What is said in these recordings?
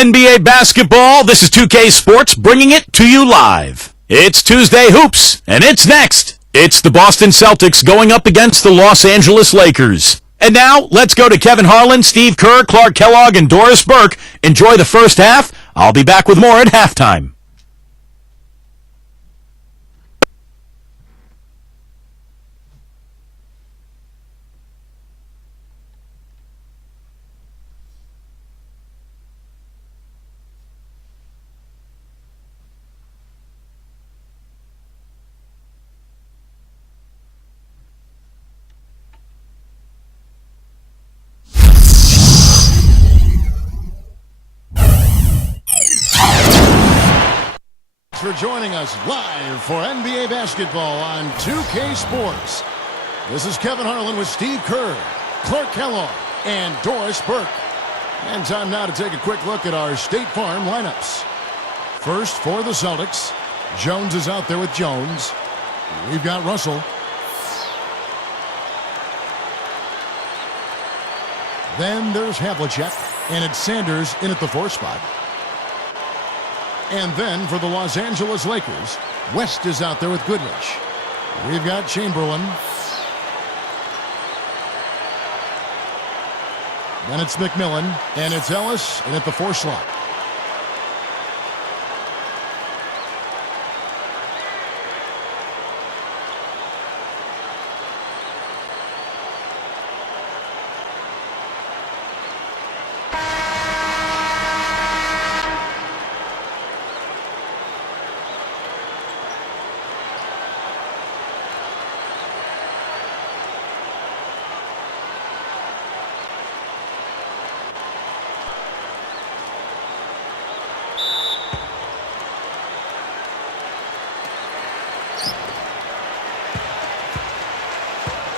NBA basketball. This is 2K Sports bringing it to you live. It's Tuesday Hoops, and it's next. It's the Boston Celtics going up against the Los Angeles Lakers. And now, let's go to Kevin Harlan, Steve Kerr, Clark Kellogg, and Doris Burke. Enjoy the first half. I'll be back with more at halftime. For joining us live for NBA basketball on 2K Sports. This is Kevin Harlan with Steve Kerr, Clark Kellogg, and Doris Burke. And time now to take a quick look at our State Farm lineups. First for the Celtics, Jones is out there with Jones. We've got Russell. Then there's Havlicek, and it's Sanders in at the 4 spot. And then for the Los Angeles Lakers, West is out there with Goodrich. We've got Chamberlain. Then it's McMillan, and it's Ellis in at the 4 slot.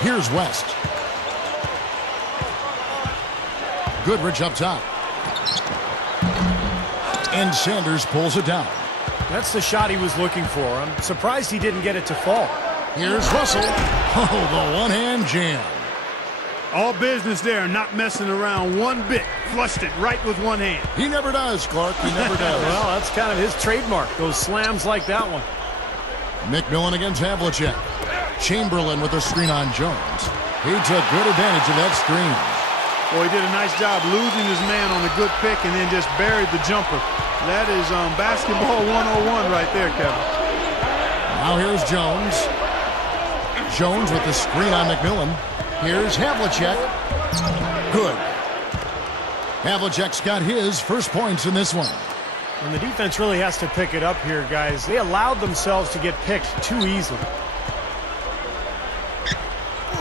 Here's West. Goodrich up top. And Sanders pulls it down. That's the shot he was looking for. I'm surprised he didn't get it to fall. Here's Russell. Oh, the one-hand jam. All business there, not messing around one bit. Flushed it right with one hand. He never does, Clark. He never does. Well, that's kind of his trademark, those slams like that one. McMillan against Havlicek. Chamberlain with a screen on Jones. He took good advantage of that screen. Boy, he did a nice job losing his man on a good pick and then just buried the jumper. That is basketball 101 right there, Kevin. Now here's Jones. Jones with the screen on McMillan. Here's Havlicek. Good. Havlicek's got his first points in this one. And the defense really has to pick it up here, guys. They allowed themselves to get picked too easily.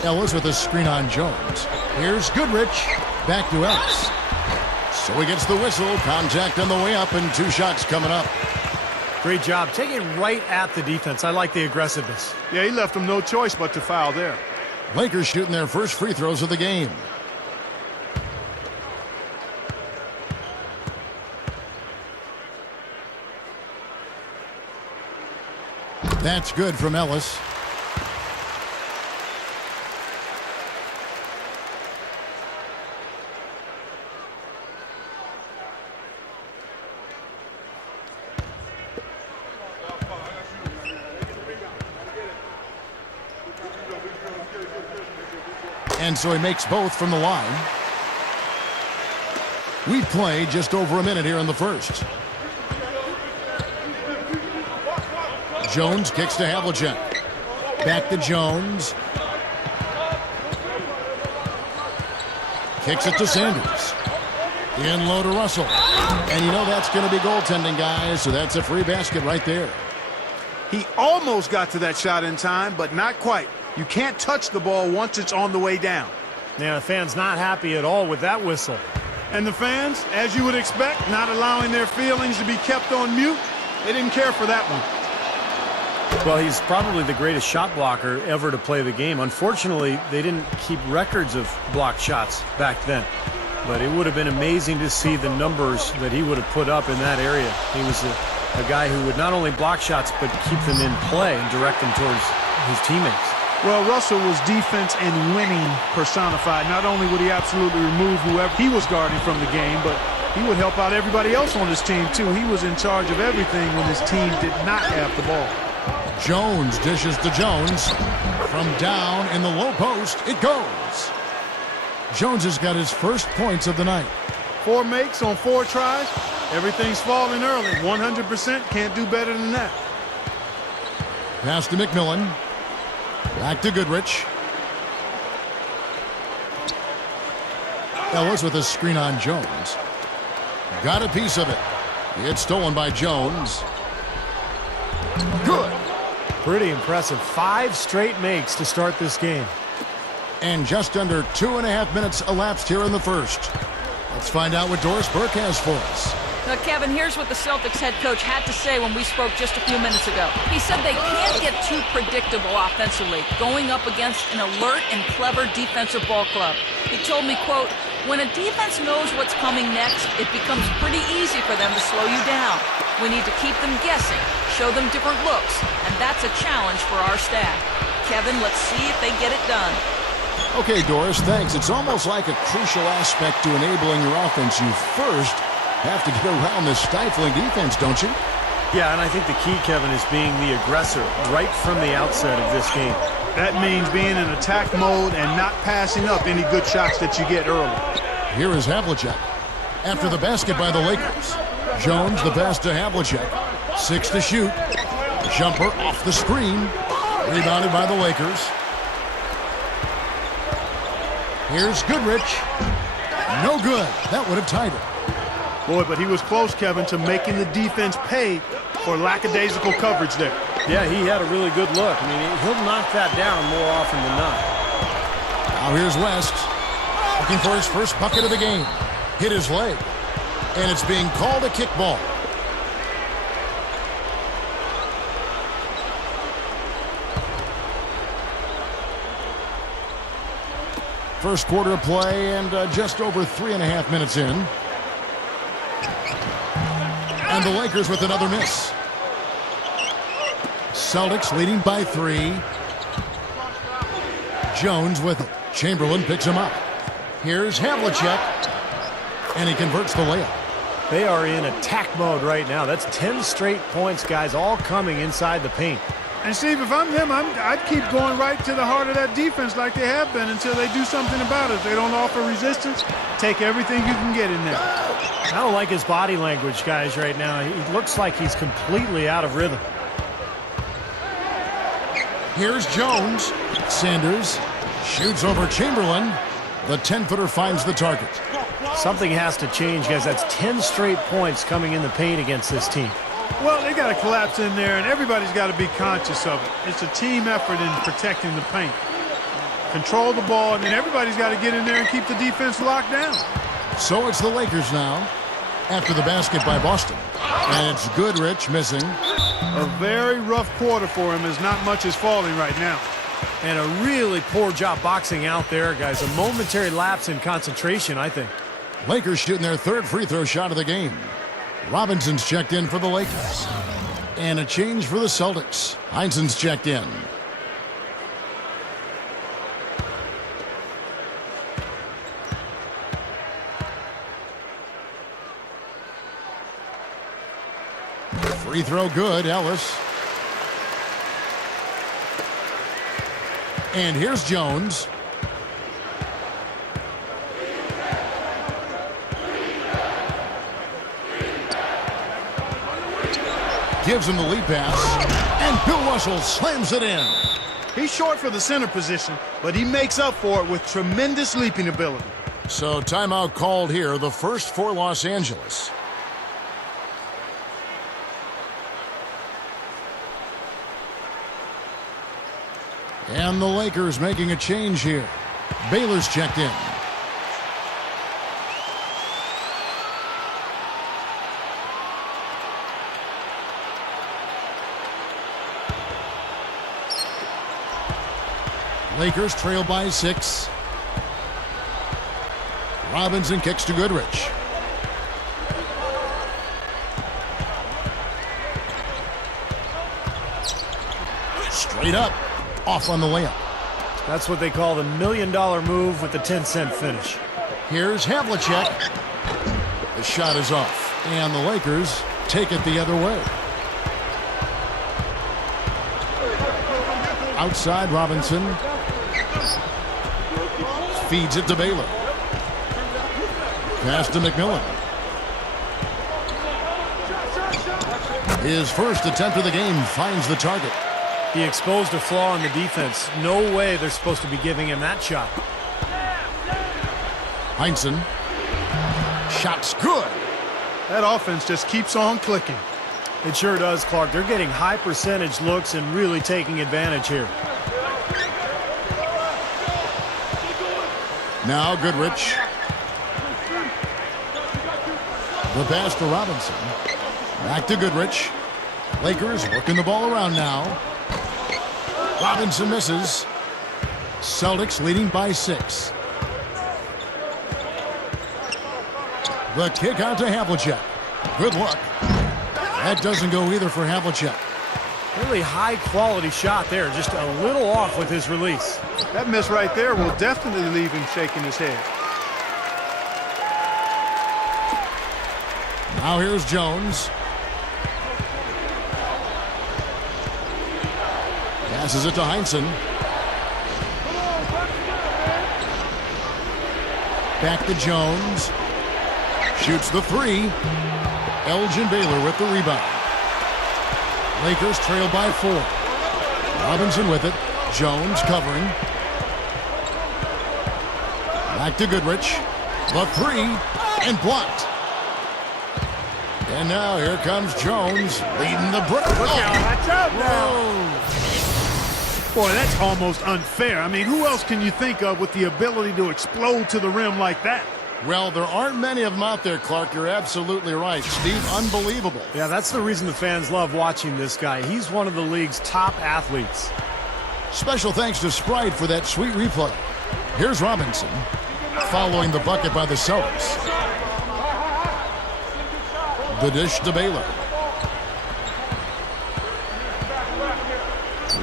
Ellis with a screen on Jones. Here's Goodrich. Back to Ellis. So he gets the whistle. Contact on the way up and 2 shots coming up. Great job. Take it right at the defense. I like the aggressiveness. Yeah, he left them no choice but to foul there. Lakers shooting their first free throws of the game. That's good from Ellis. And so he makes both from the line. We've played just over a minute here in the first. Jones kicks to Havlicek. Back to Jones. Kicks it to Sanders. In low to Russell. And you know that's going to be goaltending, guys, so that's a free basket right there. He almost got to that shot in time, but not quite. You can't touch the ball once it's on the way down. Yeah, the fans not happy at all with that whistle. And the fans, as you would expect, not allowing their feelings to be kept on mute. They didn't care for that one. Well, he's probably the greatest shot blocker ever to play the game. Unfortunately, they didn't keep records of blocked shots back then. But it would have been amazing to see the numbers that he would have put up in that area. He was a guy who would not only block shots, but keep them in play and direct them towards his teammates. Well, Russell was defense and winning personified. Not only would he absolutely remove whoever he was guarding from the game, but he would help out everybody else on his team, too. He was in charge of everything when his team did not have the ball. Jones dishes to Jones. From down in the low post, it goes. Jones has got his first points of the night. 4 makes on 4 tries. Everything's falling early. 100% can't do better than that. Pass to McMillan. Back to Goodrich. Ellis with a screen on Jones. Got a piece of it. It's stolen by Jones. Good. Pretty impressive. 5 straight makes to start this game. And just under 2.5 minutes elapsed here in the first. Let's find out what Doris Burke has for us. Now, Kevin, here's what the Celtics head coach had to say when we spoke just a few minutes ago. He said they can't get too predictable offensively, going up against an alert and clever defensive ball club. He told me, quote, "When a defense knows what's coming next, it becomes pretty easy for them to slow you down. We need to keep them guessing, show them different looks, and that's a challenge for our staff. Kevin, let's see if they get it done." Okay, Doris, thanks. It's almost like a crucial aspect to enabling your offense. You first have to get around this stifling defense, don't you? Yeah, and I think the key, Kevin, is being the aggressor right from the outset of this game. That means being in attack mode and not passing up any good shots that you get early. Here is Havlicek. After the basket by the Lakers. Jones, the pass to Havlicek. 6 to shoot. Jumper off the screen. Rebounded by the Lakers. Here's Goodrich. No good. That would have tied it. Boy, but he was close, Kevin, to making the defense pay for lackadaisical coverage there. Yeah, he had a really good look. I mean, he'll knock that down more often than not. Now here's West. Looking for his first bucket of the game. Hit his leg. And it's being called a kickball. First quarter of play and just over 3.5 minutes in. And the Lakers with another miss. Celtics leading by 3. Jones with it. Chamberlain picks him up. Here's Havlicek. And he converts the layup. They are in attack mode right now. That's 10 straight points, guys, all coming inside the paint. And, Steve, if I'm them, I'd keep going right to the heart of that defense like they have been until they do something about it. If they don't offer resistance, take everything you can get in there. I don't like his body language, guys, right now. He looks like he's completely out of rhythm. Here's Jones. Sanders shoots over Chamberlain. The 10-footer finds the target. Something has to change, guys. That's 10 straight points coming in the paint against this team. Well, they got to collapse in there, and everybody's got to be conscious of it. It's a team effort in protecting the paint. Control the ball, and then everybody's got to get in there and keep the defense locked down. So it's the Lakers now after the basket by Boston. And it's Goodrich missing. A very rough quarter for him as not much is falling right now. And a really poor job boxing out there, guys. A momentary lapse in concentration, I think. Lakers shooting their third free throw shot of the game. Robinson's checked in for the Lakers. And a change for the Celtics. Heinsohn's checked in. Free throw good, Ellis. And here's Jones. Gives him the lead pass. And Bill Russell slams it in. He's short for the center position, but he makes up for it with tremendous leaping ability. So timeout called here, the first for Los Angeles. And the Lakers making a change here. Baylor's checked in. Lakers trail by 6. Robinson kicks to Goodrich. Straight up. Off on the layup. That's what they call the $1 million move with the 10-cent finish. Here's Havlicek. The shot is off, and the Lakers take it the other way. Outside, Robinson feeds it to Baylor. Pass to McMillan. His first attempt of the game finds the target. He exposed a flaw in the defense. No way they're supposed to be giving him that shot. Heinsohn. Shot's good. That offense just keeps on clicking. It sure does, Clark. They're getting high percentage looks and really taking advantage here. Now Goodrich. The pass to Robinson. Back to Goodrich. Lakers working the ball around now. Robinson misses. Celtics leading by 6. The kick out to Havlicek. Good look. That doesn't go either for Havlicek. Really high quality shot there. Just a little off with his release. That miss right there will definitely leave him shaking his head. Now here's Jones. Passes it to Heinsohn. Back to Jones. Shoots the 3. Elgin Baylor with the rebound. Lakers trail by 4. Robinson with it. Jones covering. Back to Goodrich. The 3 and blocked. And now here comes Jones leading the break. Look out. Watch out now. Boy, that's almost unfair. I mean, who else can you think of with the ability to explode to the rim like that? Well, there aren't many of them out there, Clark. You're absolutely right. Steve, unbelievable. Yeah, that's the reason the fans love watching this guy. He's one of the league's top athletes. Special thanks to Sprite for that sweet replay. Here's Robinson following the bucket by the Celtics. The dish to Baylor.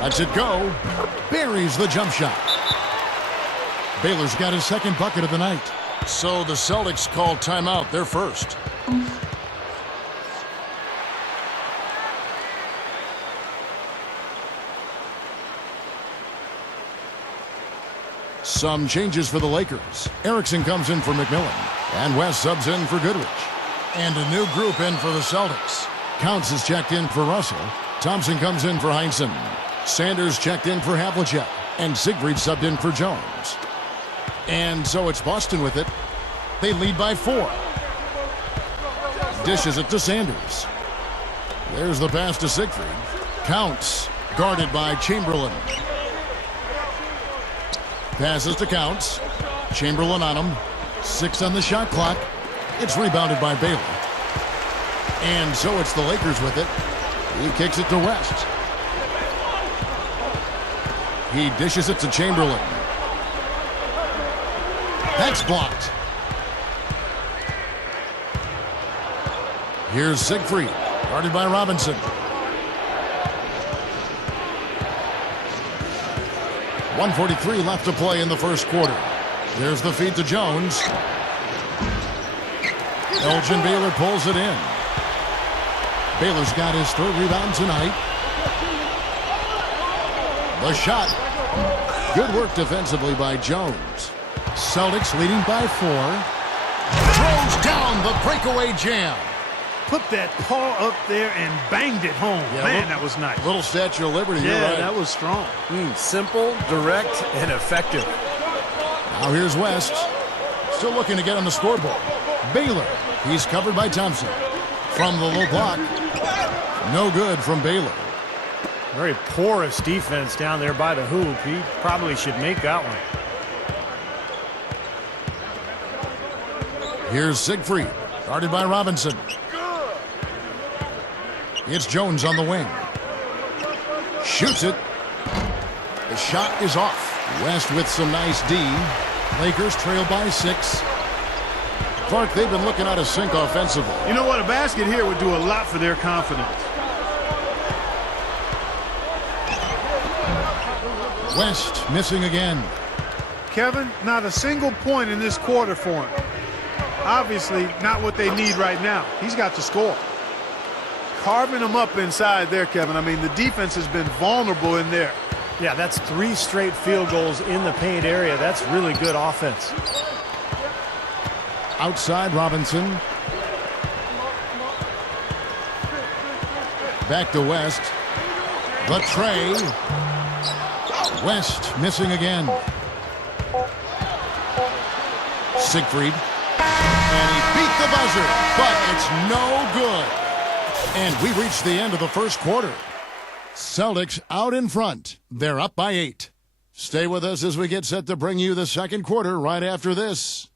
Lets it go. Buries the jump shot. Baylor's got his second bucket of the night. So the Celtics call timeout. They're first. Some changes for the Lakers. Erickson comes in for McMillan. And West subs in for Goodrich. And a new group in for the Celtics. Counts is checked in for Russell. Thompson comes in for Heinsohn. Sanders checked in for Havlicek. And Siegfried subbed in for Jones. And so it's Boston with it. They lead by 4. Dishes it to Sanders. There's the pass to Siegfried. Counts. Guarded by Chamberlain. Passes to Counts. Chamberlain on him. 6 on the shot clock. It's rebounded by Baylor. And so it's the Lakers with it. He kicks it to West. He dishes it to Chamberlain. That's blocked. Here's Siegfried, guarded by Robinson. .143 left to play in the first quarter. There's the feed to Jones. Elgin Baylor pulls it in. Baylor's got his 3rd rebound tonight. The shot. Good work defensively by Jones. Celtics leading by 4. Throws down the breakaway jam. Put that paw up there and banged it home. Yeah, Man, that was nice. Little Statue of Liberty. Yeah, you're right. that was strong. Simple, direct, and effective. Now here's West. Still looking to get on the scoreboard. Baylor. He's covered by Thompson. From the low block. No good from Baylor. Very porous defense down there by the hoop. He probably should make that one. Here's Siegfried. Guarded by Robinson. It's Jones on the wing. Shoots it. The shot is off. West with some nice D. Lakers trail by 6. Clark, they've been looking out of sync offensively. You know what? A basket here would do a lot for their confidence. West missing again. Kevin, not a single point in this quarter for him. Obviously not what they need right now. He's got to score. Carving them up inside there, Kevin. I mean, the defense has been vulnerable in there. Yeah, that's 3 straight field goals in the paint area. That's really good offense. Outside Robinson. Back to West. The tray. West missing again. Siegfried. And he beat the buzzer, but it's no good. And we reached the end of the first quarter. Celtics out in front. They're up by 8. Stay with us as we get set to bring you the second quarter right after this.